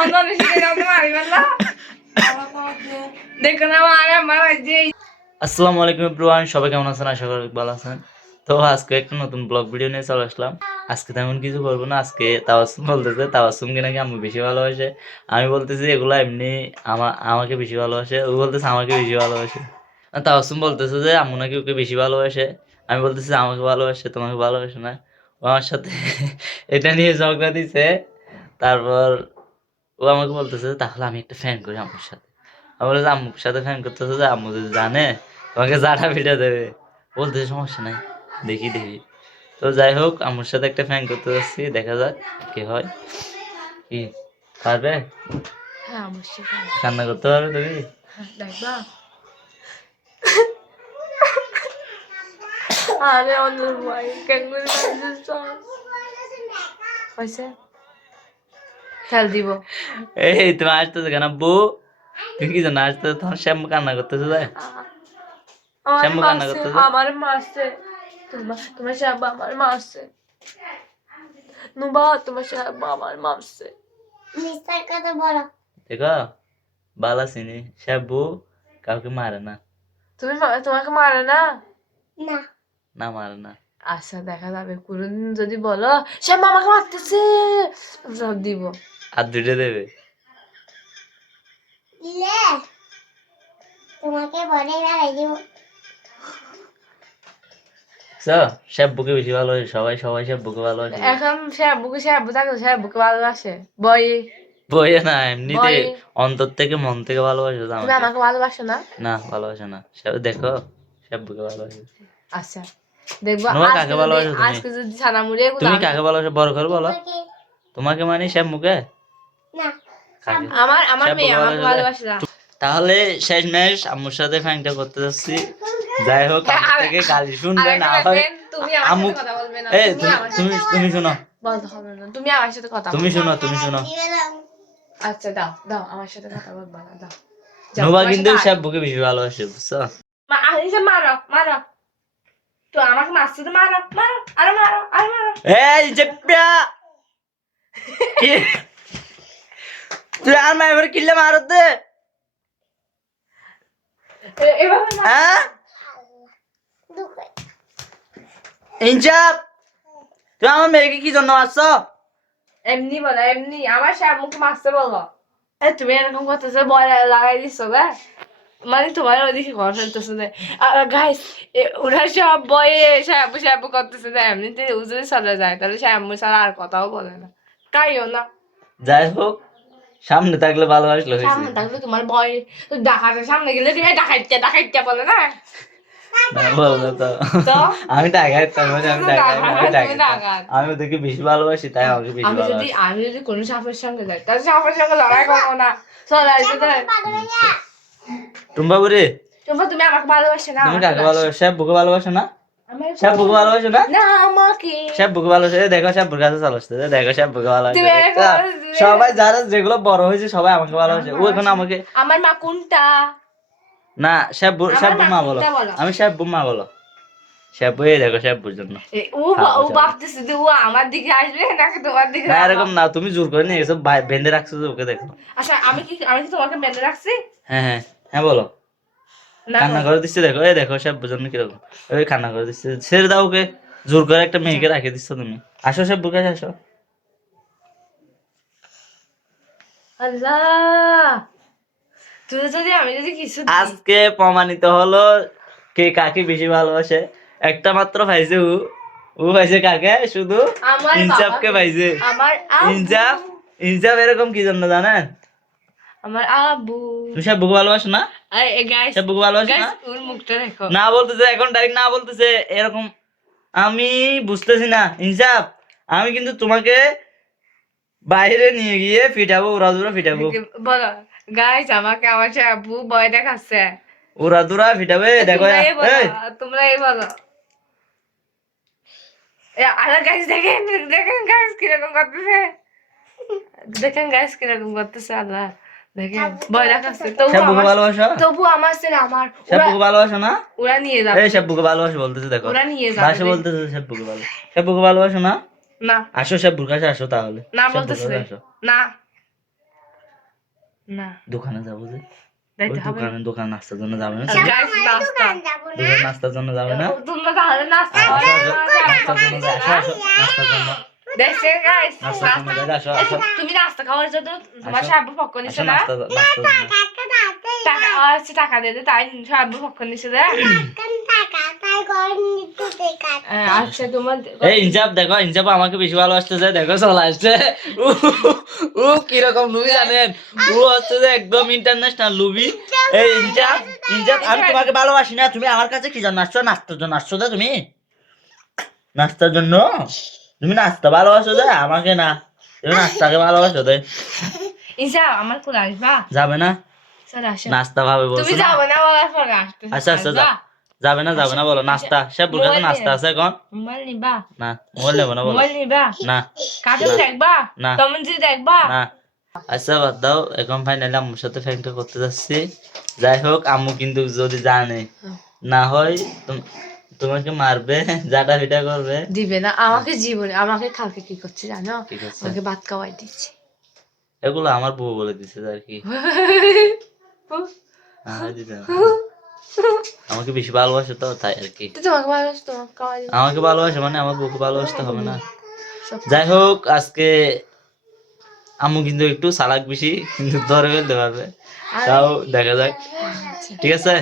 আসসালামু আলাইকুম এভরিওয়ান, সবাই কেমন আছেন? আশা করি ভালো আছেন। তো আজকে একটা নতুন ব্লগ ভিডিও নিয়ে চলে আসলাম। আজকে তেমন কিছু করবো না। আজকে তাবাসসুম বলতেছে তাবাসসুমকে নাকি আমি বেশি ভালোবাসে। আমি বলতেছি এগুলো এমনি আমাকে বেশি ভালোবাসে। ও বলতেছে আমাকে বেশি ভালোবাসে। আর তাবাসসুম বলতেছে যে আম্মু নাকি ওকে বেশি ভালোবাসে। আমি বলতেছি আমাকে ভালোবাসে, তোমাকে ভালোবাসে না। ও আমার সাথে এটা নিয়ে ঝগড়া দিছে। তারপর ও আমাকে বলতেছে তাহলে আমি একটা ফ্যান করি আম্মুর সাথে। আমি বলে যে আম্মুর সাথে ফ্যান করতেছে যে আম্মু যদি জানে তোমাকে জাটা পিঠা দেবে। বলতেছে সমস্যা নাই, দেখি দেখি। তো যাই হোক, আম্মুর সাথে একটা ফ্যান করতে যাচ্ছি, দেখা যাক কি হয়। কি পারবে? হ্যাঁ অবশ্যই কান্না করতে পারবে তুমি? দেখবা। আরে অন্ধর ভাই কেন হয়েছে খেল দিব। এই তুমি আসতেছো কেন আব্বু? তুমি কি জানো আসতেছো? তোমার শ্যাম্পু কান্না করতেছে যায়, আমার শ্যাম্পু কান্না মারছে, করতেছে। আমার মারছে। তোমার সাহেব আমার মারছে। নুবা তোমার সাহেব আমার মারছে। মিস্টার কথা বলো। দেখো বালা চিনি, শ্যাম্পু কাউকে মারে না। তুমি তোমাকে মারে না? না না মারে না। আচ্ছা দেখা যাবে, কোনদিন যদি বলো শ্যাম আমাকে মারতেছে সব দিব। আর দুটো দেবে। দিলে তোমাকে বলে না দিব। শ্যাম্পুকে বেশি ভালোবাসে সবাই, সবাই শ্যাম্পুকে ভালোবাসে। এখন শ্যাম্পু থাকে শ্যাম্পুকে ভালোবাসে বই বইয়ে না, এমনিতে বই। অন্তর থেকে মন থেকে ভালোবাসে তো তুমি আমাকে। আমাকে ভালোবাসো না? না ভালোবাসে না। দেখো শ্যাম্পুকে ভালোবাসে। আচ্ছা দেখবো তোমার কাকে ভালোবাসো তুমি? আজকে যদি ছানা মুড়ে তুমি কাকে ভালোবাসো বড় করে বলো। তোমাকে মানে শ্যাম্পুকে? না কাকে? আমার আমার শ্যাম্পুকে মেয়ে আমাকে ভালোবাসে? ভালোবাসে না। তাহলে শেষমেশ আম্মুর সাথে ফ্যাংটা করতে যাচ্ছি। যাই হোক, আম্মুর থেকে গালি শুনবে না হয়। তুমি আমার আম্মু সাথে কথা বলবে না। এই তুমি আমার তুমি তুমি শোনো, বলতে হবে না, তুমি আমার সাথে কথা তুমি বলবে। শোনো, তুমি শোনো। আচ্ছা দাও দাও, আমার সাথে কথা বলবে না, দাও। যাও, নোবা তোমার কিন্তু সাথে শ্যাম্পুকে বেশি ভালোবাসে, বুঝছো? আরে মারো মারো, তো আমাকে মারছে তো মারো মারো, আরে মারো আরে মারো। এই যে প্যা কি তুই আর মাইবার কিল্লে মারত দে। এভাবে মারো। হ্যাঁ ইনচাপ, তুই আমার মেয়েকে কি জন্য মারছো? এমনি বলো, এমনি আমার শ্যামুকে মারছে বলো। তুমি এরকম করতেছো, বয় লাগাই দিচ্ছ না, মানে তোমার ওদিকে ঘর ফেলতেছে না। গাইস ওরা সব বয়ে শ্যাম্পু শ্যাম্পু করতেছে না, এমনিতে ও যদি চলে যায় তাহলে শ্যাম্পু ছাড়া আর কথাও বলে না, কাইও না। যাই হোক, সামনে থাকলে ভালোবাসলো হয়েছে। সামনে থাকলে তোমার ভয় ডাকাতের সামনে গেলে তুমি ডাকাইতে ডাকাইতে বলে না। না বললো তো তো আমি ডাকাইতাম, তুমি ডাকাত। আমি ওদেরকে বেশি ভালোবাসি, তাই আমাকে বেশি ভালোবাসি। আমি যদি কোনো সাপের সঙ্গে যাই তাহলে সাপের সঙ্গে লড়াই করবো না, চলে আসবে। টুম্বা বুড়ি, তুমি আমাকে ভালোবাসে না? তুমি কাকে ভালোবাসো? সব বুকে ভালোবাসো না? আমার সব বুকে ভালোবাসো না? না আমাকে সব বুকে ভালোবাসে। দেখো সব বুকে কাছে চালাচ্ছে, দেখো সব বুকে ভালোবাসে। তুমি সবাই যারা যেগুলো বড় হয়েছে সবাই আমাকে ভালোবাসে। ও এখন আমাকে আমার মা কোনটা? না, সব মা বলো। আমি সব মা বলো। সব বই দেখো সব জন্য। ও ভাবতেছে যে ও আমার দিকে আসবে নাকি তোমার দিকে? না এরকম না, তুমি জোর করে নিয়ে গেছো, বেঁধে রাখছো যে ওকে দেখো। আচ্ছা আমি কি তোমাকে বেঁধে রাখছি? হ্যাঁ হ্যাঁ হ্যাঁ বলো। না কান্না করে দিচ্ছে, দেখো এই দেখো সব জন্য কিরকম ওই কান্না করে দিচ্ছে। ছেড়ে দাও ওকে, জোর করে একটা মেয়েকে রাখে দিচ্ছ তুমি। আসো সব বুকে আসো। আল্লাহ, তুই যদি আমি যদি কিছু আজকে প্রমাণিত হলো কে কাকে বেশি ভালোবাসে। একটা মাত্র পাইছে ও, ও পাইছে কাকে? শুধু আমার ইনসাফকে পাইছে। আমার ইনসাফ, ইনসাফ এরকম কি জন্য জানেন? আমার আব্বু। তুমি সব বুকে ভালোবাসো না? গাইস সব বুকে ভালোবাসো না? ওর মুখটা দেখো। না বলতেছে এখন, ডাইরেক্ট না বলতেছে এরকম। আমি বুঝতেছি না ইনসাফ, আমি কিন্তু তোমাকে বাইরে নিয়ে গিয়ে ফিটাবো, উড়াদুরা ফিটাবো। বলো গাইস, আমাকে আমার আব্বু ভয় দেখাচ্ছে। উড়াদুরা ফিটাবে দেখো। তোমরা এই বলো। আরে গাইস দেখেন দেখেন গাইস কিরকম করতেছে, দেখেন গাইস কিরকম করতেছে। আল্লাহ দেখেন ভয় দেখাচ্ছে। সব বুকে ভালোবাসো? তবু আমার ছেলে আমার সব বুকে ভালোবাসো না? ওরা নিয়ে যাবে। এই সব বুকে ভালোবাসো বলতেছে, দেখো ওরা নিয়ে যাবে। ভাষা বলতেছে সব বুকে ভালো। সব বুকে ভালোবাসো না? না আসো সব বুকে আসো তাহলে। না সব বুকে বলতেছে আসো। না। না দোকানে যাবো যে যাইতে ওই হবে দোকান নাস্তার জন্য যাবে না গাইস নাস্তা যাবো না দোকান নাস্তার জন্য যাবে না তোমরা তাহলে নাস্তা নাস্তার জন্য যাই, আসো নাস্তার জন্য দেখছেন গাইস নাস্তার জন্য যাই, আসো আসো তুমি নাস্তা খাওয়ার জন্য তোমার আসো। সাবু পক্ষ নিছে আসো না নাস্তার জন্য টাকা দাতে টাকা আচ্ছা টাকা দিয়ে দে তাই সাবু পক্ষ নিছে না কান টাকা তাই ঘর নিতে দেখা আচ্ছা তোমার এই ইনজাব আমাকে বেশি ভালোবাসতেছে দেখো চলে আসছে উ, উ কিরকম লুবি জানেন ও হচ্ছে যে একদম ইন্টারন্যাশনাল লুবি এই ইনজাব আমি তোমাকে ভালোবাসি না তুমি আমার কাছে কি জন্য আসছো নাস্তার জন্য আসছো তো তুমি নাস্তার জন্য তুমি নাস্তা ভালোবাসো যে আমাকে না তুমি নাস্তাকে ভালোবাসো তো ইসা আমার কোন আসবা যাবে না স্যার আসো নাস্তা ভাবে তুমি বলছো না যাবে না বলার পরে আসতে আচ্ছা আচ্ছা যাবে না বলো নাস্তা সে বুড়ো মোবাইল নাস্তা আছে এখন মোবাইল নিবা না মোবাইল নেবো না বলো মোবাইল নিবা না কার্টুন দেখবা না। টম এন্ড জেরি দেখবা না আচ্ছা বাদ দাও এখন ফাইনালি আম্মুর সাথে ফ্যাংটা করতে যাচ্ছি যাই হোক আম্মু কিন্তু যদি জানে না হয় তোমাকে মারবে জাটা পিটা করবে দিবে না আমাকে জীবনে আমাকে কালকে কি করছে জানো ঠিক আছে আমাকে ভাত খাওয়াই দিচ্ছে এগুলো আমার বউ বলে দিছে আর কি দিতে না। আমাকে বেশি ভালোবাসে তো তাই আর কি তো তোমাকে ভালোবাসি তোমাকে খাওয়াই দিবে আমাকে ভালোবাসে মানে আমার বউকে ভালোবাসতে হবে না সব- যাই হোক আজকে আম্মু কিন্তু একটু চালাক বেশি কিন্তু ধরে ফেলতে পারবে তাও দেখা যাক আচ্ছা। ঠিক আছে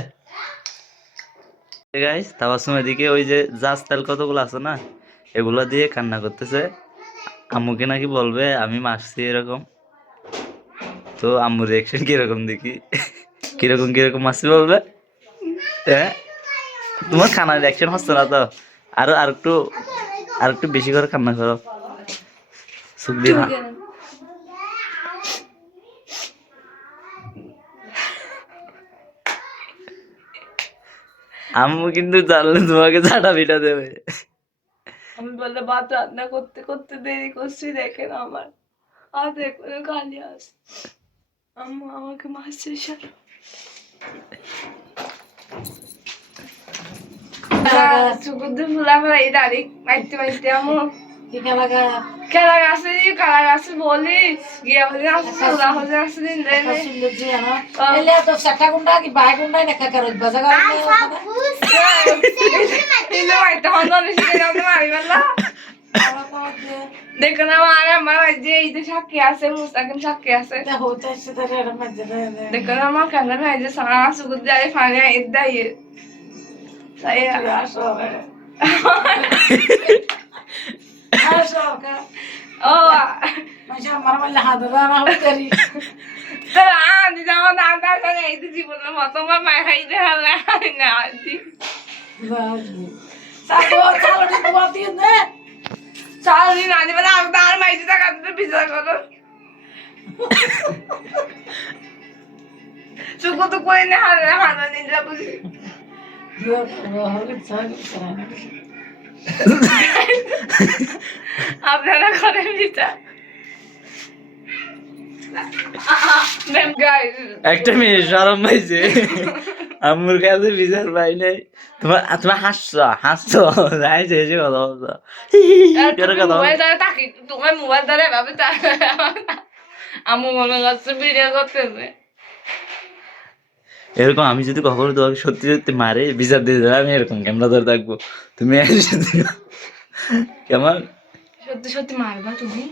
গাইস তাবাসুম এদিকে ওই যে জাজ তেল কতগুলো আছে না এগুলো দিয়ে কান্না করতেছে আম্মুকে নাকি বলবে আমি মারছি এরকম তো আম্মুর রিয়াকশন কিরকম দেখি কিরকম মারছি বলবে হ্যাঁ তোমার খানার রিয়াকশন হচ্ছে না তো আর একটু বেশি করে কান্না করো সুখ দিয়ে না আম্মু কিন্তু জানলে তোমাকে ঝাঁটা পিটা দেবে আমি বললে ভাত রান্না করতে করতে দেরি করছি দেখেন আমার আর দেখুন কালি আস আম্মু আমাকে মারছে সারা সুগুদ্দু ফুলা ফেলা এই দাঁড়ি মাইতে মাইতে আম্মু খেলা গাছে বলি গিয়া বলি ফুলা হলে আসে দিন দেনে ইলে মাইতে হন বেশি দিন আমি মারি বেলা দেখো না আমার যে এই যে সাক্ষী আছে মুস্তাকিম সাক্ষী আছে দেখো না আমার কান্না ভাই যে সারা সুগুদ যায় ফানে ইদাই তাই ও তোর আদি যাওয়া দাদা করে এই জীবনের প্রথমবার মায় খাইতে হবে না আদি চাল দিন আদি বলে আমি তার মাইতে টাকা দিতে বিচার করো চুকো তো করে না হানা নিয়ে বুঝি আপনারা করেন বিচার একটা মেয়ে সরম পাইছে আম্মুর কাছে বিচার পাই নাই তোমার হাসছো যাইছে এসে কথা বলছো মোবাইল দ্বারা তাকি তোমার মোবাইল দ্বারা ভাবে আম্মু মনে করছে ভিডিও করতেছে এরকম আমি যদি কখনো তোমাকে সত্যি সত্যি মারে বিচার দিয়ে দেবে আমি এরকম ক্যামেরা ধরে থাকবো তুমি কেমন সত্যি সত্যি মারবা তুমি